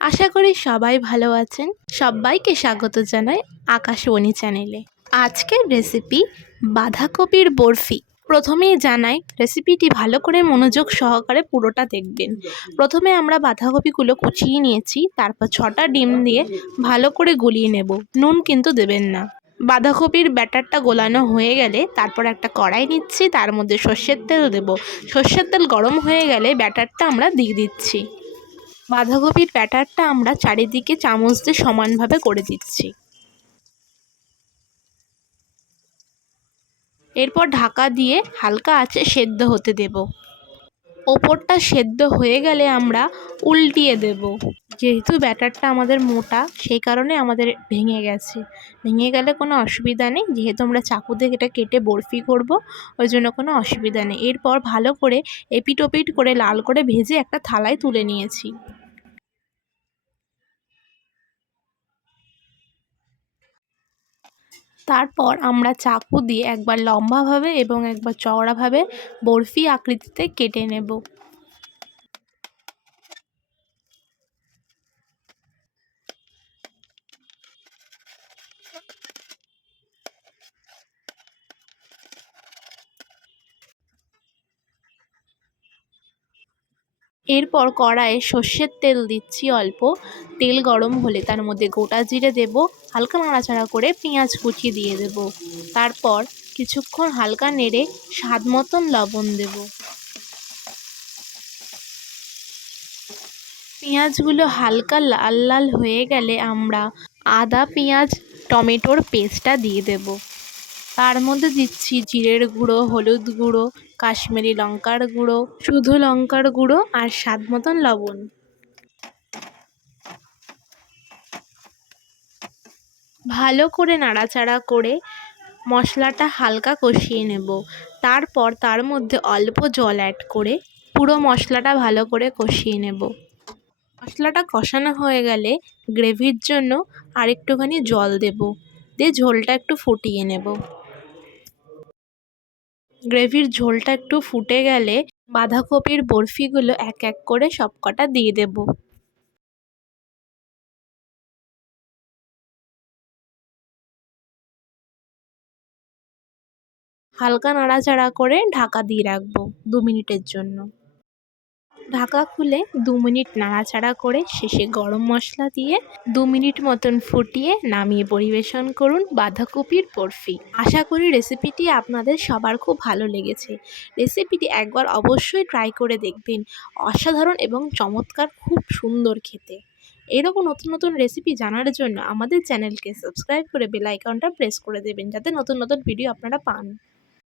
আশা করি সবাই ভালো আছেন। সব্বাইকে স্বাগত জানাই আকাশবাণী চ্যানেলে। আজকের রেসিপি বাঁধাকপির বরফি। প্রথমেই জানাই রেসিপিটি ভালো করে মনোযোগ সহকারে পুরোটা দেখবেন। প্রথমে আমরা বাঁধাকপিগুলো কুচিয়ে নিয়েছি, তারপর 6টা ডিম দিয়ে ভালো করে গলিয়ে নেব। নুন কিন্তু দেবেন না। বাঁধাকপির ব্যাটারটা গোলানো হয়ে গেলে তারপর একটা কড়াই নিচ্ছি, তার মধ্যে সর্ষের তেল দেব। সর্ষের তেল গরম হয়ে গেলে ব্যাটারটা আমরা দিয়ে দিচ্ছি। বাঁধাকপির ব্যাটারটা আমরা চারিদিকে চামচ দিয়ে সমানভাবে করে দিচ্ছি। এরপর ঢাকা দিয়ে হালকা আঁচে সেদ্ধ হতে দেব। ওপরটা সেদ্ধ হয়ে গেলে আমরা উল্টিয়ে দেব। যেহেতু ব্যাটারটা আমাদের মোটা, সেই কারণে আমাদের ভেঙে গেছে। ভেঙে গেলে কোনো অসুবিধা নেই, যেহেতু আমরা চাকু দিয়ে এটা কেটে বরফি করব, ওই জন্য কোনো অসুবিধা নেই। এরপর ভালো করে এপিট ওপিট করে লাল করে ভেজে একটা থালায় তুলে নিয়েছি। তারপর আমরা চাকু দিয়ে একবার লম্বাভাবে এবং একবার চওড়াভাবে বরফি আকৃতিতে কেটে নেব। এরপর কড়াইয়ে সর্ষের তেল দিচ্ছি অল্প। তেল গরম হলে তার মধ্যে গোটা জিরে দেব, হালকা নাড়াচাড়া করে পেঁয়াজ কুচি দিয়ে দেব। তারপর কিছুক্ষণ হালকা নেড়ে স্বাদ মতন লবণ দেব। পেঁয়াজগুলো হালকা লাল লাল হয়ে গেলে আমরা আদা পেঁয়াজ টমেটোর পেস্টটা দিয়ে দেব। তার মধ্যে দিচ্ছি জিরের গুঁড়ো, হলুদ গুঁড়ো, কাশ্মীরি লঙ্কার গুঁড়ো, শুধু লঙ্কার গুঁড়ো আর স্বাদ মতন লবণ। ভালো করে নাড়াচাড়া করে মশলাটা হালকা কষিয়ে নেব। তারপর তার মধ্যে অল্প জল অ্যাড করে পুরো মশলাটা ভালো করে কষিয়ে নেব। মশলাটা কষানো হয়ে গেলে গ্রেভির জন্য আরেকটুখানি জল দেব, দিয়ে ঝোলটা একটু ফুটিয়ে নেব। গ্রেভির ঝোলটা একটু ফুটে গেলে বাঁধাকপির বরফিগুলো এক এক করে সবকটা দিয়ে দেব। হালকা নাড়াচাড়া করে ঢাকা দিয়ে রাখবো 2 মিনিটের জন্য। ঢাকা খুলে 2 মিনিট নাড়াচাড়া করে শেষে গরম মশলা দিয়ে 2 মিনিট মতন ফুটিয়ে নামিয়ে পরিবেশন করুন বাঁধাকপির বরফি। আশা করি রেসিপিটি আপনাদের সবার খুব ভালো লেগেছে। রেসিপিটি একবার অবশ্যই ট্রাই করে দেখবেন। অসাধারণ এবং চমৎকার, খুব সুন্দর খেতে। এরকম নতুন নতুন রেসিপি জানার জন্য আমাদের চ্যানেলকে সাবস্ক্রাইব করে বেল আইকনটা প্রেস করে দেবেন, যাতে নতুন নতুন ভিডিও আপনারা পান।